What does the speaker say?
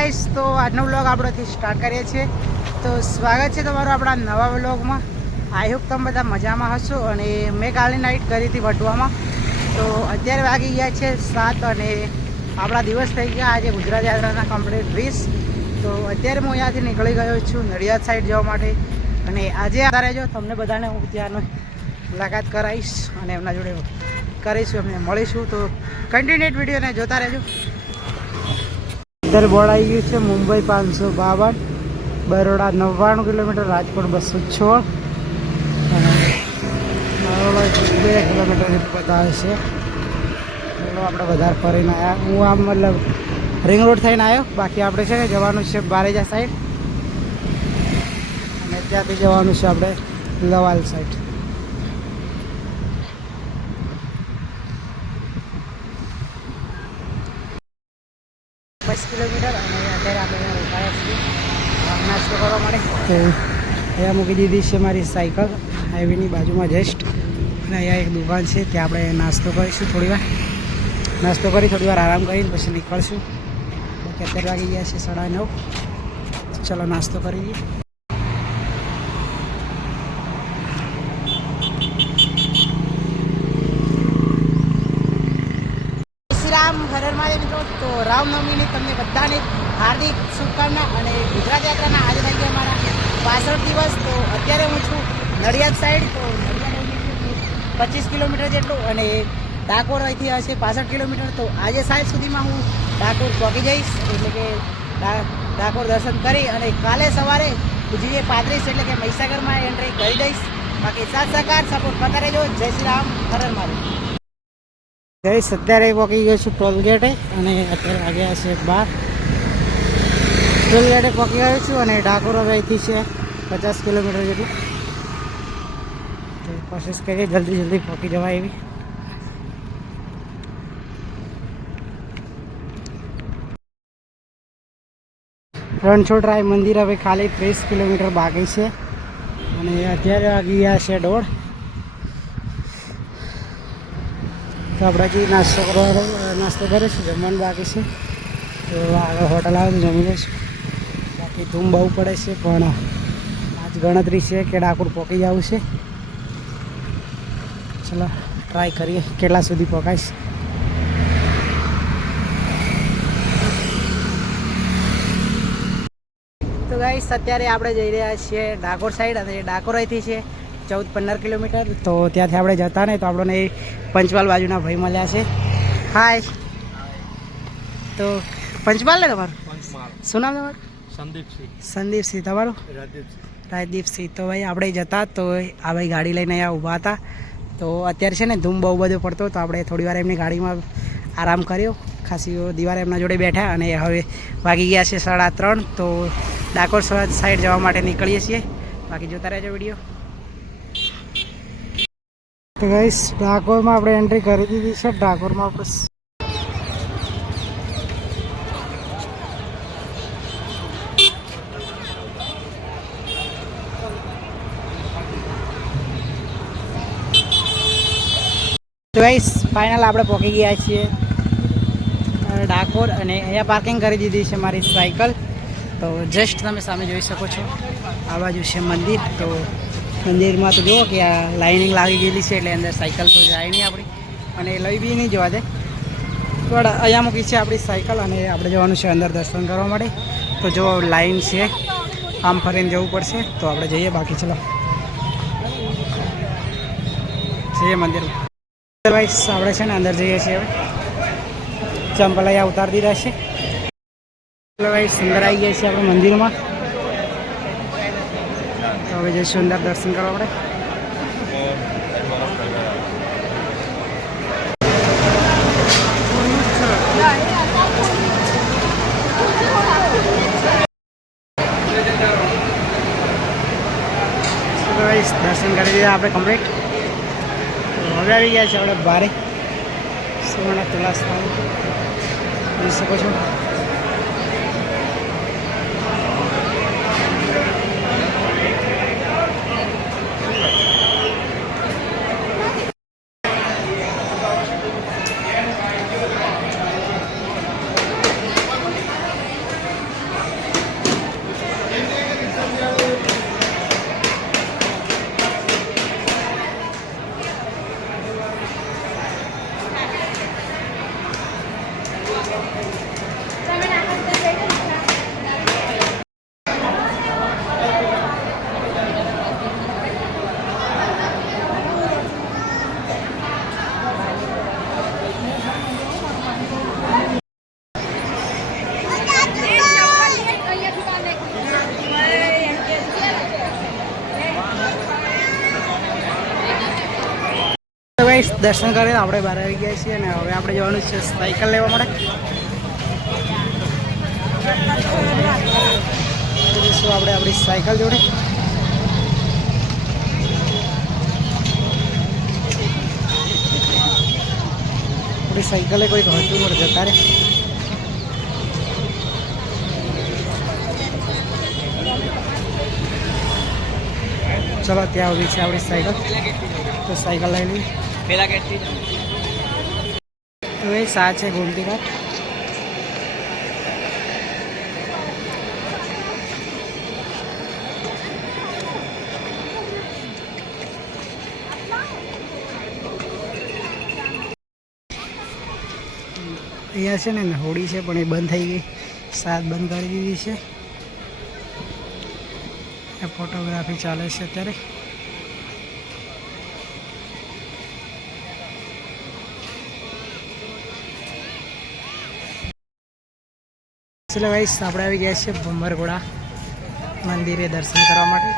Guys, તો આજનો vlog આપણેથી start કરીએ છીએ. તો સ્વાગત છે તમારું આપણા નવા વ્લોગમાં. આઈ હોપ તમે બધા મજામાં હશો. અને મેં કાલની નાઇટ કરી હતી વટવામાં. તો અત્યારે વાગી ગયા છે 7 અને આપણા દિવસ થઈ ગયા આજે ગુજરાત યાત્રાના કમ્પ્લીટ 20. તો અત્યારે હું અહીંયાથી નીકળી ગયો છું નડિયાદ સાઈડ જવા માટે. અને આજે આવતા રહેજો, તમને બધાને હું ત્યાંનો મુલાકાત કરાવીશ અને એમના જોડે કરીશું, એમને મળીશું. તો કન્ટિન્યુઅટ વિડીયોને જોતા રહેજો. इधर बोर्ड आई गई है मुंबई 552, बरोड़ा 99 किलोमीटर, राजकोट 216, 2 किलोमीटर बतावे છે. ચલો આપણે વધારે ફરીને આવ્યા. હું આમ મતલબ રિંગ રોડ થઈને આવ્યો. બાકી આપણે છે ને જવાનું છે બારેજા સાઈડ અને ત્યાંથી જવાનું છે આપણે લવાલ સાઈડ. 5 કિલોમીટર અને અત્યારે આપણે રોકાયા છીએ નાસ્તો કરવા માટે. તો અહીંયા મૂકી દીધી છે મારી સાયકલ હાઈવેની બાજુમાં જસ્ટ. અને અહીંયા એક દુકાન છે, ત્યાં આપણે નાસ્તો કરીશું. થોડી વાર નાસ્તો કરી થોડી વાર આરામ કરીને પછી નીકળશું. બાકી અત્યારે વાગી ગયા છે 9:30. ચલો નાસ્તો કરી દઈએ. હર મહાદેવ મિત્રો. તો રામનવમીની તમને બધાને હાર્દિક શુભકામના. અને ગુજરાત યાત્રાના આજે થઈ ગયા અમારા 65 દિવસ. તો અત્યારે હું છું નડિયાદ સાઈડ. તો નડિયાદ 25 કિલોમીટર જેટલું અને ડાકોર અહીંથી હશે 65 કિલોમીટર. તો આજે સાંજ સુધીમાં હું ડાકોર પહોંચી જઈશ. એટલે કે ડાકોર દર્શન કરી અને કાલે સવારે GA 35 એટલે કે મહીસાગરમાં એન્ટ્રી કરી દઈશ. બાકી સાથ સહકાર સપોર્ટ કરતા રહેજો. જય શ્રી રામ, હર હર મહાદેવ. ગઈશ અત્યારે પહોંચી ગયો છું ટોલગેટે અને અત્યારે વાગ્યા છે 12. ટોલગેટે પહોંચી ગયો છું અને ડાકોર હવે અહીંથી છે 50 કિલોમીટર જેટલું. તો કોશિશ કરીએ જલ્દી પહોંચી જવાય એવી. રણછોડરાય મંદિર હવે ખાલી 30 કિલોમીટર બાકી છે અને અત્યારે વાગી ગયા છે 1:30. તો આપણે હજી નાસ્તો કરીશું, જમવાનું બાકી છે. તો આગળ હોટલ આવે તો જમી લઈશું. બાકી ધૂમ બહુ પડે છે પણ આજ ગણતરી છે કે ડાકોર પહોંચી જવું છે. ચલો ટ્રાય કરીએ કેટલા સુધી પહોંચાઈશ. તો ગાઈસ અત્યારે આપણે જઈ રહ્યા છીએ ડાકોર સાઈડ અને ડાકોર અહીંથી છે 14-15 કિલોમીટર. તો ત્યાંથી આપણે જતા ને તો આપણને પંચમહાલ બાજુના ભાઈ મળ્યા છે. હાય. તો પંચમહાલ ને તમારું શું નામ તમારું? સંદીપસિંહ. તમારું? રાજદીપસિંહ. તો ભાઈ આપણે જતા તો આ ભાઈ ગાડી લઈને અહીંયા ઊભા હતા. તો અત્યારે છે ને ધૂમ બહુ બધો પડતો તો આપણે થોડી વાર એમની ગાડીમાં આરામ કર્યો. ખાસી દિવાર એમના જોડે બેઠા અને હવે વાગી ગયા છે 3:30. તો ડાકોર સાઈડ જવા માટે નીકળીએ છીએ. બાકી જોતા રહેજો વિડીયો. તો ગાઈસ ડાકોરમાં આપણે એન્ટ્રી કરી દીધી છે. ડાકોરમાં આપણે તો ગાઈસ ફાઇનલ આપણે પહોંચી ગયા છીએ ડાકોર અને અહીંયા પાર્કિંગ કરી દીધી છે મારી સાયકલ. તો જસ્ટ તમે સામે જોઈ શકો છો આ બાજુ છે મંદિર. તો મંદિરમાં તો જુઓ કે આ લાઇનિંગ લાગી ગયેલી છે એટલે અંદર સાયકલ તો જાય નહીં આપણી અને લઈ બી નહીં જવા દે. પણ અહીંયા મૂકી છે આપણી સાયકલ અને આપણે જવાનું છે અંદર દર્શન કરવા માટે. તો જો લાઈન છે, આમ ફરીને જવું પડશે. તો આપણે જઈએ. બાકી ચલો જઈએ મંદિરમાં. અદરવાઇઝ આપણે છે ને અંદર જઈએ છીએ. હવે ચંપલ અહીંયા ઉતારી દીધા છે. અદરવાઇઝ અંદર આવી ગયા છીએ આપણે મંદિરમાં. તો હવે જઈશું અંદર દર્શન કરવા આપણે. દર્શન કરી દીધા આપણે કમ્પ્લીટ. હવે આવી ગયા છે આપણે બારે સુવર્ણ તુલા સ્થાન જોઈ શકો છો. ગાઈસ દર્શન કરીને આપણે બહાર આવી ગયા છીએ અને હવે આપણે જવાનું છે સાયકલ લેવા માટે. શું આપણે આપણી સાયકલ જોડે આપણી સાયકલે કોઈક હતું પર જતા રહે. ચલો ત્યાં આવી છે આપણી સાયકલ, તો સાયકલ લઈ લઈએ. તો એ સા છે ગોમતી ઘાટ. અહીંયા છે ને હોડી છે પણ એ બંધ થઈ ગઈ, સાત બંધ કરી દીધી છે. એ ફોટોગ્રાફી ચાલે છે અત્યારે. ચલો ગાઈસ આપણે આવી ગયા છીએ ભમરગોડા મંદિરે દર્શન કરવા માટે.